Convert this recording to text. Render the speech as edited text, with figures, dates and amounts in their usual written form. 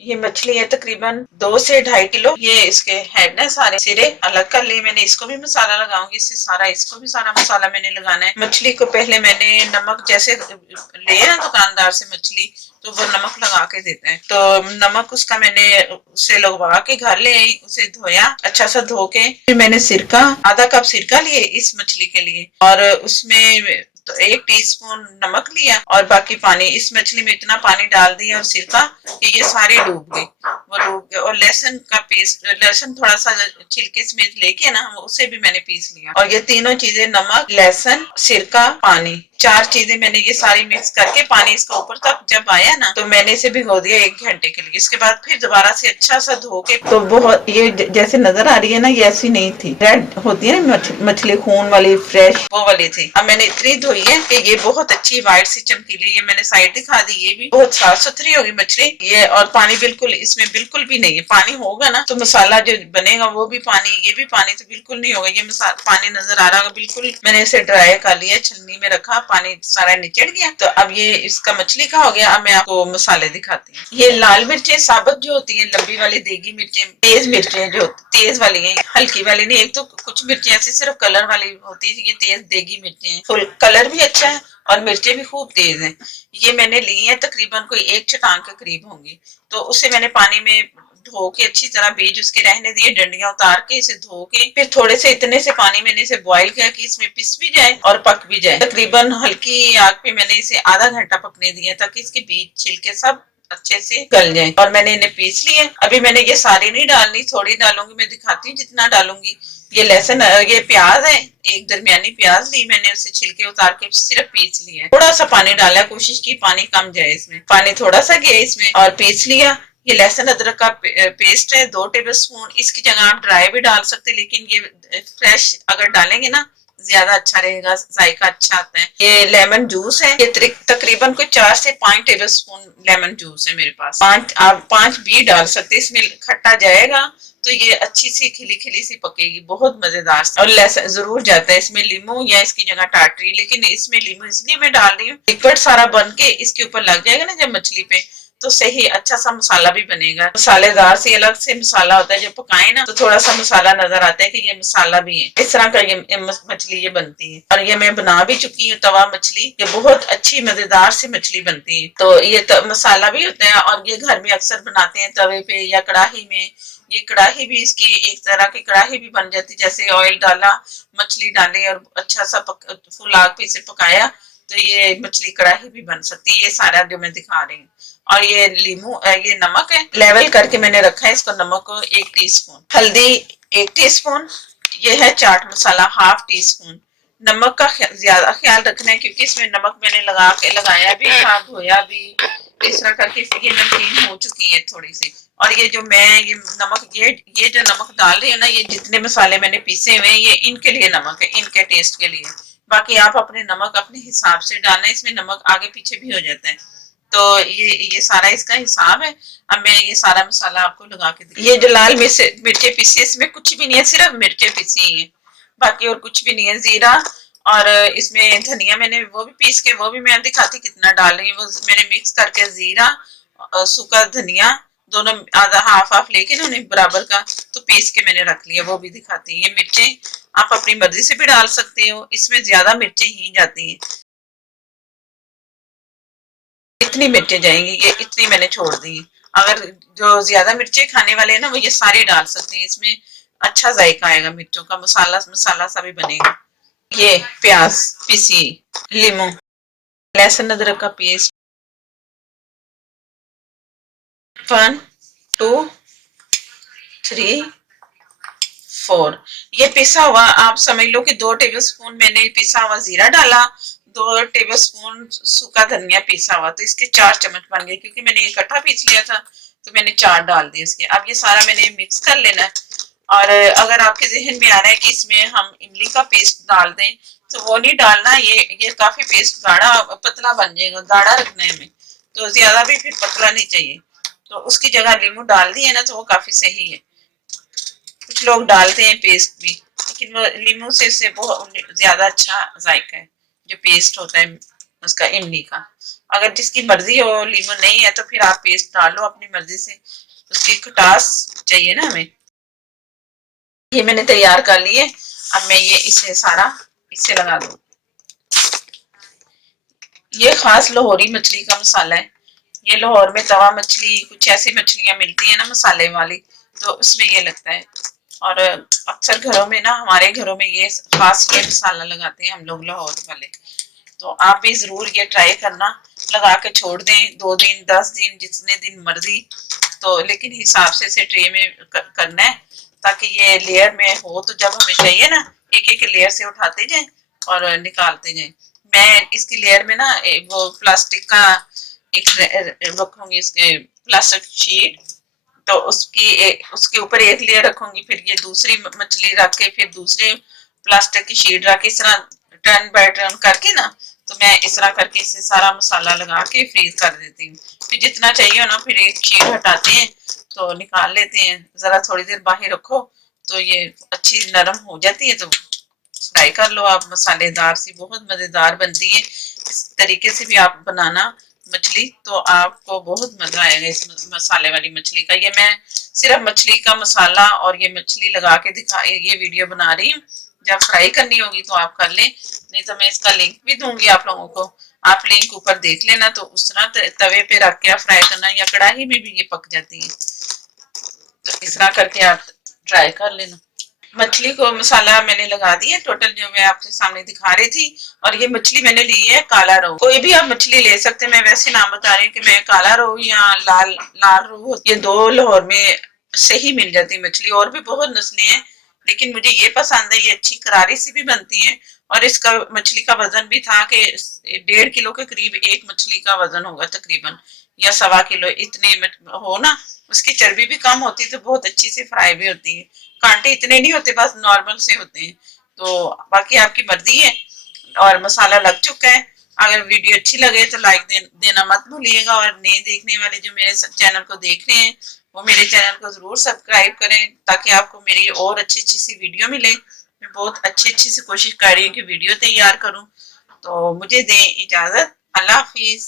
ये मछली है तकरीबन 2 से 2.5 किलो। ये इसके हेड ना सारे सिरे अलग कर लिए मैंने। इसको भी मसाला लगाऊंगी, इससे सारा इसको भी सारा मसाला मैंने लगाना है। मछली को पहले मैंने नमक जैसे ले ना दुकानदार से मछली, तो वो नमक लगा के देते हैं, तो नमक उसका मैंने उसे लगवा के घर ले आई, उसे धोया अच्छा सा धो के। फिर मैंने सिरका, आधा कप सिरका लिए इस मछली के लिए, और उसमें तो 1 टीस्पून नमक लिया और बाकी पानी। इस मछली में इतना पानी डाल दिया और सिरका कि ये सारी डूब गई, वो डूब गए। और लहसुन का पेस्ट, लहसुन थोड़ा सा छिलके समेत लेके ना उसे भी मैंने पीस लिया। और ये तीनों चीजें, नमक, लहसुन, सिरका, पानी, 4 चीजें मैंने ये सारी मिक्स करके, पानी इसका ऊपर तक जब आया ना तो मैंने इसे भिगो दिया 1 घंटे के लिए। इसके बाद फिर दोबारा से अच्छा सा धो के, तो बहुत ये जैसे नजर आ रही है ना, ये ऐसी नहीं थी। रेड होती है ना मछली खून वाली, फ्रेश वो वाली थी। अब मैंने इतनी धोई है कि ये बहुत अच्छी व्हाइट सी चमकीली। ये मैंने साइड दिखा दी, ये भी बहुत साफ सुथरी होगी मछली ये। और पानी बिल्कुल इसमें बिल्कुल भी नहीं है। पानी होगा ना तो मसाला जो बनेगा वो भी पानी, ये भी पानी तो बिल्कुल नहीं होगा। ये पानी नजर आ रहा होगा बिल्कुल। मैंने इसे ड्राई कर लिया, छलनी में रखा, पानी सारा निचड़ गया। तो अब ये इसका मछली का हो गया। अब मैं आपको मसाले दिखाती हूँ। ये लाल मिर्चें साबुत जो होती है, लंबी वाली देगी मिर्चें, तेज मिर्चें जो तेज वाली है, हल्की वाली नहीं। एक तो कुछ मिर्चें ऐसी सिर्फ कलर वाली होती है, ये तेज देगी मिर्चें हैं, फुल कलर भी अच्छा है और मिर्चें भी खूब तेज हैं। ये मैंने ली है, तकरीबन कोई 1 चटान के करीब होंगी। तो उसे मैंने पानी में धो के अच्छी तरह बीज उसके रहने दिए, डंडियां उतार के इसे धो के, फिर थोड़े से इतने से पानी मैंने इसे बॉईल किया कि इसमें पिस भी जाए और पक भी जाए। तकरीबन हल्की आग पे मैंने इसे आधा घंटा पकने दिया ताकि इसके बीज छिलके सब अच्छे से गल जाए। और मैंने इन्हें पीस लिए। अभी मैंने ये सारी नहीं डालनी, थोड़ी डालूंगी, मैं दिखाती हूँ जितना डालूंगी। ये लहसुन, ये प्याज है, एक दरमियानी प्याज ली मैंने, उसे छिलके उतार के सिर्फ पीस लिया। थोड़ा सा पानी डाला, कोशिश की पानी कम जाए इसमें, पानी थोड़ा सा गया इसमें, और पीस लिया। ये लहसुन अदरक का पेस्ट है 2 टेबल स्पून। इसकी जगह आप ड्राई भी डाल सकते, लेकिन ये फ्रेश अगर डालेंगे ना ज्यादा अच्छा रहेगा, जायका अच्छा आता है। ये लेमन जूस है, ये तकरीबन कोई 4 से 5 टेबल स्पून लेमन जूस है मेरे पास। 5, आप 5 भी डाल सकते, इसमें खट्टा जाएगा तो ये अच्छी सी खिली खिली सी पकेगी, बहुत मजेदार। और लहसुन जरूर जाता है इसमें लीमू या इसकी जगह टाटरी, लेकिन इसमें लीमू इसलिए मैं डाल रही हूँ, लिक्विड सारा बन के इसके ऊपर लग जाएगा ना जब मछली पे, तो सही अच्छा सा मसाला भी बनेगा। मसालेदार से अलग से मसाला होता है, जब पकाए ना तो थोड़ा सा मसाला नजर आता है कि ये मसाला भी है। इस तरह का ये मछली ये बनती है। और ये मैं बना भी चुकी हूँ तवा मछली, ये बहुत अच्छी मजेदार सी मछली बनती है। तो ये मसाला भी होता है, और ये घर में अक्सर बनाते हैं तवे पे या कढ़ाई में। ये कढ़ाई भी इसकी एक तरह की कढ़ाई भी बन जाती, जैसे ऑयल डाला, मछली डाली और अच्छा सा फुल आग पे इसे पकाया, तो ये मछली कढ़ाई भी बन सकती है। ये सारा जो मैं दिखा रही हूँ। और ये लीमू, ये नमक है, लेवल करके मैंने रखा है इसको। नमक को 1 टीस्पून, हल्दी 1 टीस्पून, ये है चाट मसाला 1/2 टीस्पून। नमक का ज्यादा ख्याल रखना है क्योंकि इसमें नमक मैंने लगाया भी था, धोया भी, इस तरह करके ये नमकीन हो चुकी है थोड़ी सी। और ये जो मैं ये नमक, ये जो नमक डाल रही हूँ ना, ये जितने मसाले मैंने पीसे हुए हैं ये इनके लिए नमक है, इनके टेस्ट के लिए। बाकी आप अपने नमक अपने हिसाब से डालना, इसमें नमक आगे पीछे भी हो जाता है। तो ये सारा इसका हिसाब है। अब मैं ये सारा मसाला आपको लगा के, ये जो लाल मिर्चे पीसी इसमें कुछ भी नहीं है, सिर्फ मिर्चे पीसी है, बाकी और कुछ भी नहीं है। जीरा और इसमें धनिया मैंने वो भी पीस के, वो भी मैं दिखाती कितना डाल रही हूँ। वो मैंने मिक्स करके जीरा, सूखा धनिया दोनों आधा हाफ हाफ लेके ना उन्हें बराबर का तो पीस के मैंने रख लिया, वो भी दिखाती है। ये मिर्चें आप अपनी मर्जी से भी डाल सकते हो, इसमें ज्यादा मिर्चें ही जाती हैं, इतनी मिर्चें जाएंगी, ये इतनी मैंने छोड़ दी। अगर जो ज्यादा मिर्चें खाने वाले हैं ना वो ये सारी डाल सकते हैं, इसमें अच्छा जायका आएगा, मिर्चों का मसाला मसाला सा भी बनेगा। ये प्याज पीसी, लीमू, लहसुन अदरक का पेस्ट, 1 2 3 4, ये पिसा हुआ आप समझ लो कि 2 टेबल स्पून मैंने पिसा हुआ जीरा डाला, 2 टेबल स्पून सूखा धनिया पिसा हुआ, तो इसके 4 चम्मच बन गए, क्योंकि मैंने इकट्ठा पीस लिया था तो मैंने 4 डाल दिए इसके। अब ये सारा मैंने मिक्स कर लेना है। और अगर आपके जहन में आ रहा है कि इसमें हम इमली का पेस्ट डाल दें, तो वो नहीं डालना, ये काफी पेस्ट गाढ़ा पतला बन जाएगा, गाढ़ा रखना है हमें, तो ज्यादा भी फिर पतला नहीं चाहिए। तो उसकी जगह नींबू डाल दिए ना तो वो काफी सही है। कुछ लोग डालते हैं पेस्ट भी, लेकिन वो नींबू से बहुत ज्यादा अच्छा जायका है जो पेस्ट होता है उसका इमली का। अगर जिसकी मर्जी हो, लीमन नहीं है तो फिर आप पेस्ट डाल लो अपनी मर्जी से, उसकी खटास चाहिए ना हमें। ये मैंने तैयार कर लिए। अब मैं ये इसे सारा इससे लगा दूँ। ये खास लाहौरी मछली का मसाला है। ये लाहौर में तवा मछली, कुछ ऐसी मछलियां मिलती है ना मसाले वाली, तो उसमें ये लगता है। और अक्सर घरों में ना, हमारे घरों में ये खास ये मसाला लगाते हैं हम लोग लाहौर वाले। तो आप भी जरूर ये ट्राई करना, लगा के छोड़ दें 2 दिन 10 दिन जितने दिन मर्जी, तो लेकिन हिसाब से इसे ट्रे में करना है, ताकि ये लेयर में हो, तो जब हमें चाहिए ना एक एक लेयर से उठाते जाए और निकालते जाए। मैं इसकी लेयर में ना वो प्लास्टिक का एक रखूंगी, इसके प्लास्टिक शीट, तो उसके ऊपर एक लेयर रखूंगी, फिर ये दूसरी मछली रख के, फिर दूसरे प्लास्टिक की शीट रख के, इस तरह टर्न बाय टर्न करके ना, तो मैं इस तरह करके इसे सारा मसाला लगा के फ्रीज कर देती हूँ। फिर जितना चाहिए हो ना, फिर एक शीट हटाते हैं तो निकाल लेते हैं, जरा थोड़ी देर बाहर रखो तो ये अच्छी नरम हो जाती है, तो फ्राई कर लो आप। मसालेदार सी बहुत मजेदार बनती है। इस तरीके से भी आप बनाना मछली, तो आपको बहुत मजा आएगा इस मसाले वाली मछली का। ये मैं सिर्फ मछली का मसाला और ये मछली लगा के ये वीडियो बना रही हूँ। जब फ्राई करनी होगी तो आप कर लें, नहीं तो मैं इसका लिंक भी दूंगी आप लोगों को। आप लिंक ऊपर देख लेना, तो उस तरह तवे पे रख के आप फ्राई करना, या कढ़ाई में भी ये पक जाती है। तो इस तरह करके आप ट्राई कर लेना। मछली को मसाला मैंने लगा दिया टोटल, जो मैं आपके सामने दिखा रही थी। और ये मछली मैंने ली है काला रोहू। कोई भी आप मछली ले सकते हैं, मैं वैसे नाम बता रही हूँ कि मैं काला रोहू या लाल लाल रोहू, ये दो लाहौर में से ही मिल जाती मछली। और भी बहुत नस्लें हैं, लेकिन मुझे ये पसंद है, ये अच्छी करारी सी भी बनती है। और इसका मछली का वजन भी था कि 1.5 किलो के करीब एक मछली का वजन होगा तकरीबन, या 1.25 किलो इतने हो ना। उसकी चर्बी भी कम होती है, तो बहुत अच्छी से फ्राई भी होती है। कांटे इतने नहीं होते, बस नॉर्मल से होते हैं। तो बाकी आपकी मर्जी है। और मसाला लग चुका है। अगर वीडियो अच्छी लगे तो लाइक देना मत भूलिएगा। और नए देखने वाले जो मेरे चैनल को देख रहे हैं, वो मेरे चैनल को जरूर सब्सक्राइब करें, ताकि आपको मेरी और अच्छी अच्छी सी वीडियो मिले। मैं बहुत अच्छी अच्छी सी कोशिश कर रही हूँ कि वीडियो तैयार करूँ। तो मुझे दें इजाजत। अल्लाह हाफिज।